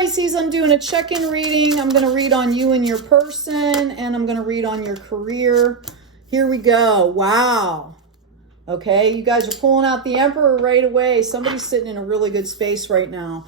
Pisces, I'm doing a check-in reading. I'm going to read on you and your person, and I'm going to read on your career. Here we go. Wow. Okay, you guys are pulling out the Emperor right away. Somebody's sitting in a really good space right now.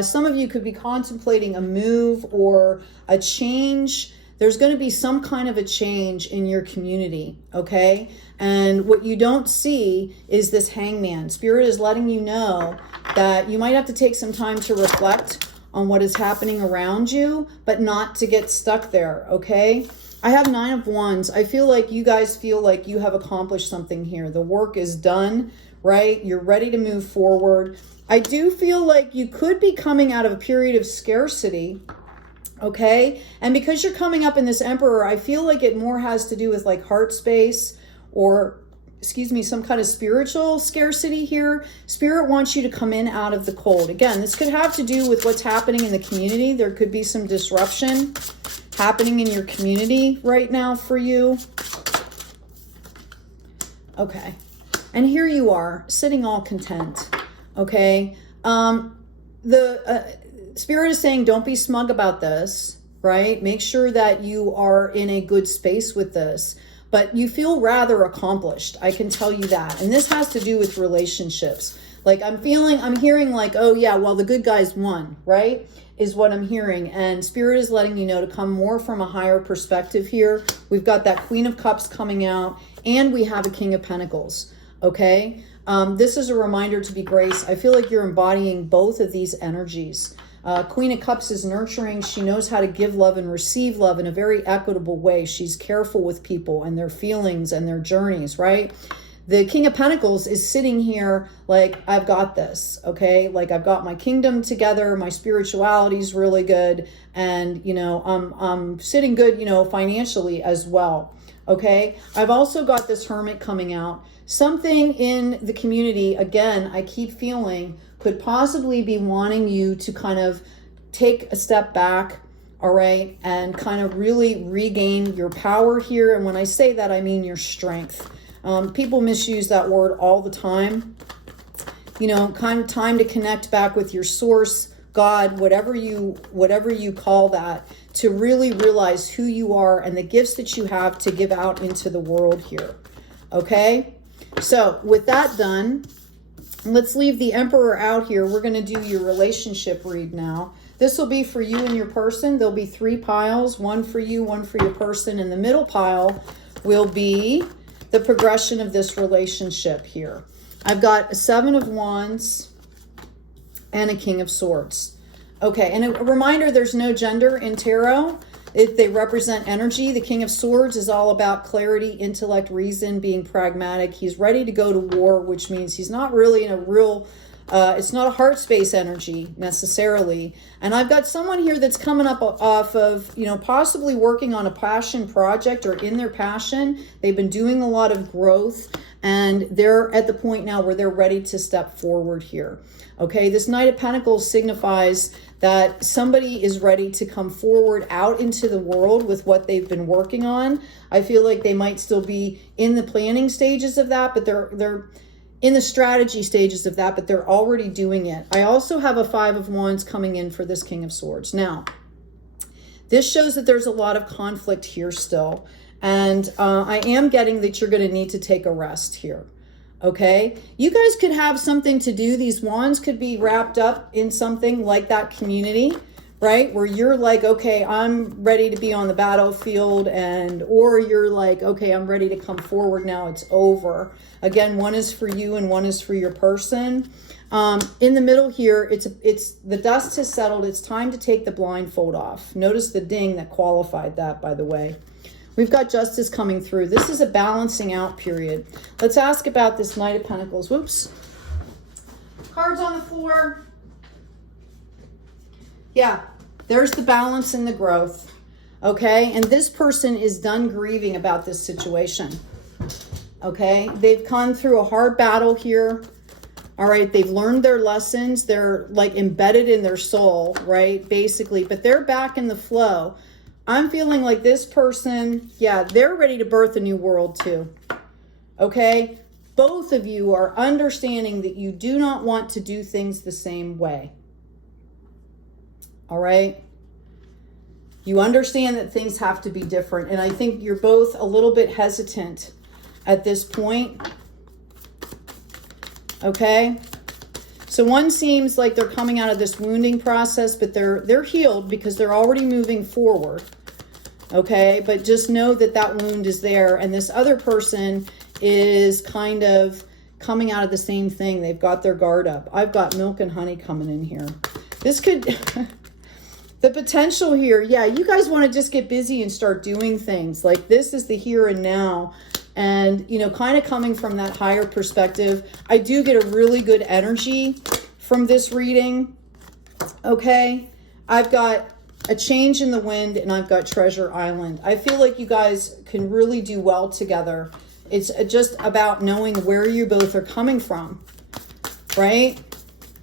Some of you could be contemplating a move or a change. There's going to be some kind of a change in your community, okay? And what you don't see is this Hangman. Spirit is letting you know that you might have to take some time to reflect on what is happening around you, but not to get stuck there, okay? I have 9 of Wands. I feel like you guys feel like you have accomplished something here. The work is done, right? You're ready to move forward. I do feel like you could be coming out of a period of scarcity, okay? And because you're coming up in this Emperor, I feel like it more has to do with like heart space or, excuse me, some kind of spiritual scarcity here. Spirit wants you to come in out of the cold. Again, this could have to do with what's happening in the community. There could be some disruption happening in your community right now for you. Okay. And here you are, sitting all content. Okay. Spirit is saying, don't be smug about this, right? Make sure that you are in a good space with this, but you feel rather accomplished. I can tell you that. And this has to do with relationships. Like I'm hearing like, oh yeah, well, the good guys won, right? Is what I'm hearing. And Spirit is letting you know to come more from a higher perspective here. We've got that Queen of Cups coming out, and we have a King of Pentacles. Okay. This is a reminder to be grace. I feel like you're embodying both of these energies. Queen of Cups is nurturing. She knows how to give love and receive love in a very equitable way. She's careful with people and their feelings and their journeys, right? The King of Pentacles is sitting here like, I've got this, okay? Like I've got my kingdom together. My spirituality is really good. And, you know, I'm sitting good, you know, financially as well. Okay. I've also got this Hermit coming out. Something in the community, again, I keep feeling could possibly be wanting you to kind of take a step back, all right, and kind of really regain your power here. And when I say that, I mean your strength. People misuse that word all the time. You know, kind of time to connect back with your source, God, whatever you call that, to really realize who you are and the gifts that you have to give out into the world here. Okay? So with that done, let's leave the Emperor out here. We're going to do your relationship read now. This will be for you and your person. There'll be 3 piles, one for you, one for your person. And the middle pile will be the progression of this relationship here. I've got a 7 of Wands and a King of Swords. Okay, and a reminder, there's no gender in tarot. They represent energy. The King of Swords is all about clarity, intellect, reason, being pragmatic. He's ready to go to war, which means he's not really in a real, it's not a heart space energy necessarily. And I've got someone here that's coming up off of, you know, possibly working on a passion project or in their passion. They've been doing a lot of growth and they're at the point now where they're ready to step forward here. Okay, this Knight of Pentacles signifies that somebody is ready to come forward out into the world with what they've been working on. I feel like they might still be in the planning stages of that, but they're in the strategy stages of that, but they're already doing it. I also have a 5 of Wands coming in for this King of Swords. Now, this shows that there's a lot of conflict here still. And I am getting that you're going to need to take a rest here. Okay, you guys could have something to do. These wands could be wrapped up in something like that community, right? Where you're like, okay, I'm ready to be on the battlefield, or you're like, okay, I'm ready to come forward now. It's over. Again, one is for you and one is for your person. In the middle here, it's the dust has settled. It's time to take the blindfold off. Notice the ding that qualified that, by the way. We've got justice coming through. This is a balancing out period. Let's ask about this Knight of Pentacles. Whoops. Cards on the floor. Yeah, there's the balance and the growth. Okay, and this person is done grieving about this situation. Okay, they've gone through a hard battle here. All right, they've learned their lessons. They're like embedded in their soul, right? Basically, but they're back in the flow. I'm feeling like this person, yeah, they're ready to birth a new world too. Okay? Both of you are understanding that you do not want to do things the same way. All right. You understand that things have to be different. And I think you're both a little bit hesitant at this point. Okay. So one seems like they're coming out of this wounding process, but they're healed because they're already moving forward. Okay. But just know that that wound is there. And this other person is kind of coming out of the same thing. They've got their guard up. I've got milk and honey coming in here. This could, the potential here. Yeah. You guys want to just get busy and start doing things. Like this is the here and now. And, you know, kind of coming from that higher perspective, I do get a really good energy from this reading. Okay. I've got a change in the wind and I've got Treasure Island. I feel like you guys can really do well together. It's just about knowing where you both are coming from, right?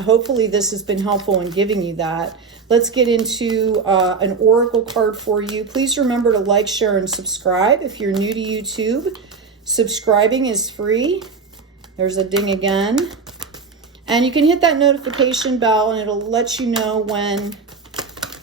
Hopefully this has been helpful in giving you that. Let's get into an oracle card for you. Please remember to like, share, and subscribe. If you're new to YouTube, subscribing is free. There's a ding again. And you can hit that notification bell and it'll let you know when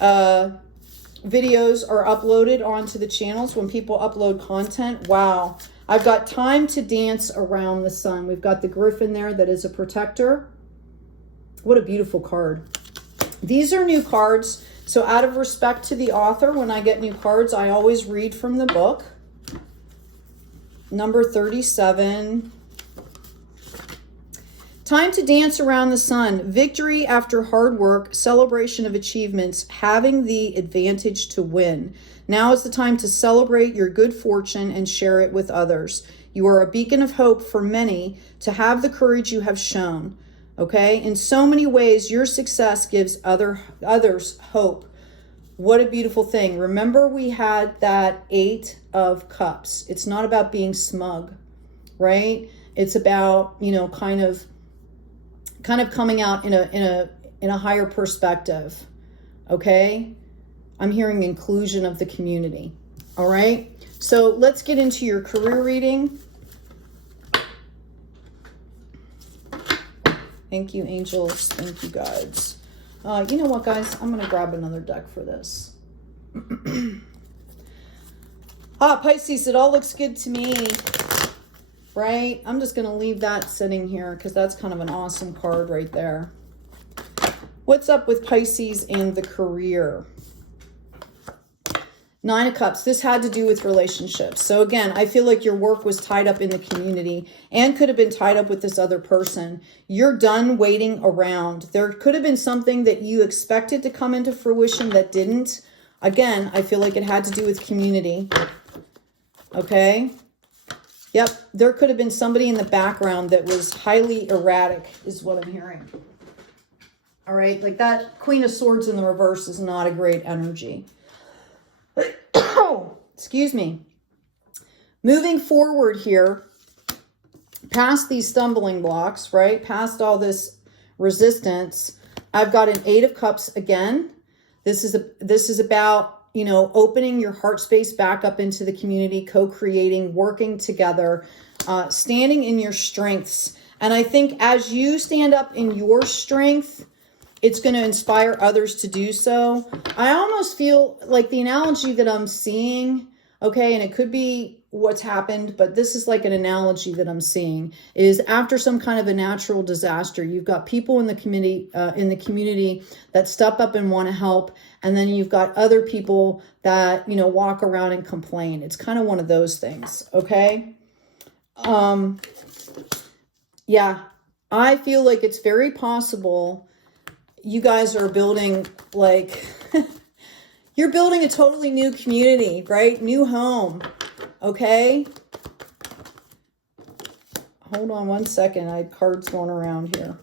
videos are uploaded onto the channels, when people upload content. Wow. I've got time to dance around the sun. We've got the Griffin there that is a protector. What a beautiful card. These are new cards. So out of respect to the author, when I get new cards, I always read from the book. Number 37. Time to dance around the sun. Victory after hard work, celebration of achievements, having the advantage to win. Now is the time to celebrate your good fortune and share it with others. You are a beacon of hope for many to have the courage you have shown. Okay? In so many ways, your success gives others hope. What a beautiful thing. Remember, we had that 8 of Cups. It's not about being smug, right? It's about, you know, kind of coming out in a higher perspective. Okay? I'm hearing inclusion of the community. All right? So let's get into your career reading. Thank you, angels. Thank you, guides. You know what, guys? I'm going to grab another deck for this. Pisces, it all looks good to me. Right? I'm just going to leave that sitting here because that's kind of an awesome card right there. What's up with Pisces and the career? 9 of Cups. This had to do with relationships. So again, I feel like your work was tied up in the community and could have been tied up with this other person. You're done waiting around. There could have been something that you expected to come into fruition that didn't. Again, I feel like it had to do with community. Okay. Yep. There could have been somebody in the background that was highly erratic is what I'm hearing. All right. Like that Queen of Swords in the reverse is not a great energy. Excuse me. Moving forward here, past these stumbling blocks, right? Past all this resistance, I've got an 8 of Cups again. This is about, you know, opening your heart space back up into the community, co-creating, working together, standing in your strengths. And I think as you stand up in your strength, it's going to inspire others to do so. I almost feel like the analogy that I'm seeing, okay, and it could be what's happened, but this is like an analogy that I'm seeing, is after some kind of a natural disaster, you've got people in the community that step up and want to help, and then you've got other people that, you know, walk around and complain. It's kind of one of those things, okay? Yeah, I feel like it's very possible you guys are building, like, you're building a totally new community, right? New home, okay? Hold on one second. I had cards going around here.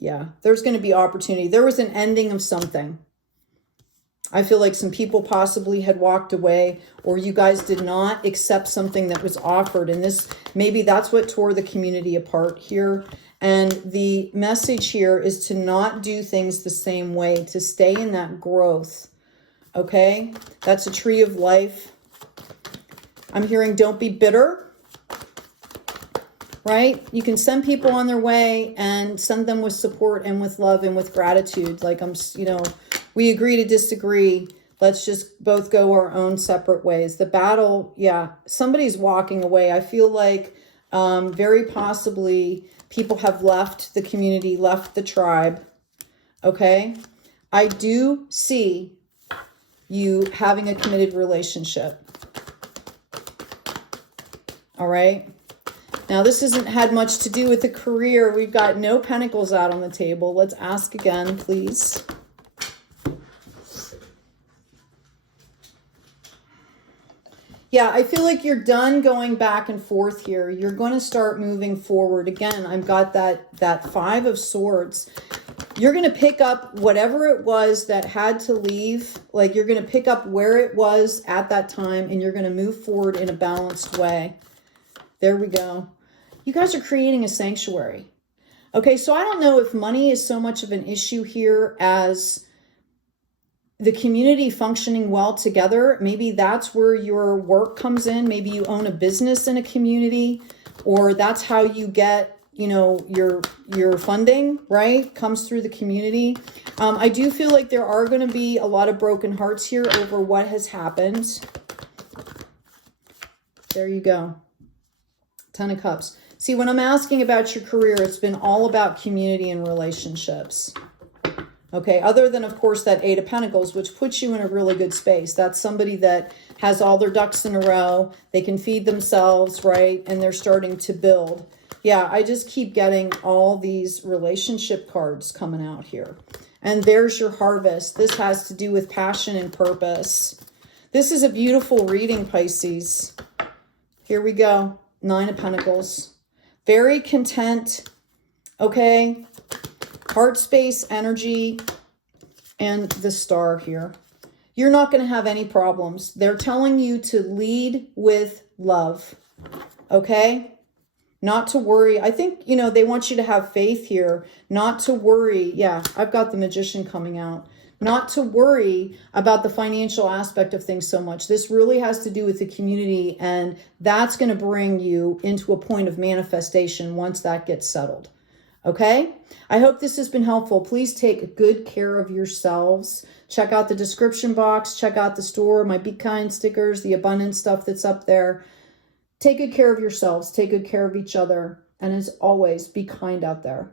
Yeah, there's going to be opportunity. There was an ending of something. I feel like some people possibly had walked away, or you guys did not accept something that was offered. And this, maybe that's what tore the community apart here. And the message here is to not do things the same way, to stay in that growth. Okay? That's a tree of life. I'm hearing don't be bitter. Right? You can send people on their way and send them with support and with love and with gratitude. Like, you know, We agree to disagree. Let's just both go our own separate ways. The battle, yeah, somebody's walking away. I feel like very possibly people have left the community, left the tribe, okay? I do see you having a committed relationship, all right? Now, this hasn't had much to do with the career. We've got no pentacles out on the table. Let's ask again, please. Yeah, I feel like you're done going back and forth here. You're going to start moving forward. Again, I've got that Five of Swords. You're going to pick up whatever it was that had to leave. Like, you're going to pick up where it was at that time, and you're going to move forward in a balanced way. There we go. You guys are creating a sanctuary. Okay, so I don't know if money is so much of an issue here as the community functioning well together. Maybe that's where your work comes in. Maybe you own a business in a community, or that's how you get, you know, your funding, right? Comes through the community. I do feel like there are going to be a lot of broken hearts here over what has happened. There you go. 10 of Cups. See, when I'm asking about your career, it's been all about community and relationships. Okay, other than, of course, that Eight of Pentacles, which puts you in a really good space. That's somebody that has all their ducks in a row. They can feed themselves, right? And they're starting to build. Yeah, I just keep getting all these relationship cards coming out here. And there's your harvest. This has to do with passion and purpose. This is a beautiful reading, Pisces. Here we go. Nine of Pentacles. Very content, okay? Heart space, energy, and the Star here. You're not going to have any problems. They're telling you to lead with love, okay? Not to worry. I think, you know, they want you to have faith here. Not to worry. Yeah, I've got the Magician coming out. Not to worry about the financial aspect of things so much. This really has to do with the community, and that's going to bring you into a point of manifestation once that gets settled. Okay, I hope this has been helpful. Please take good care of yourselves. Check out the description box. Check out the store, my Be Kind stickers, the abundance stuff that's up there. Take good care of yourselves. Take good care of each other. And as always, be kind out there.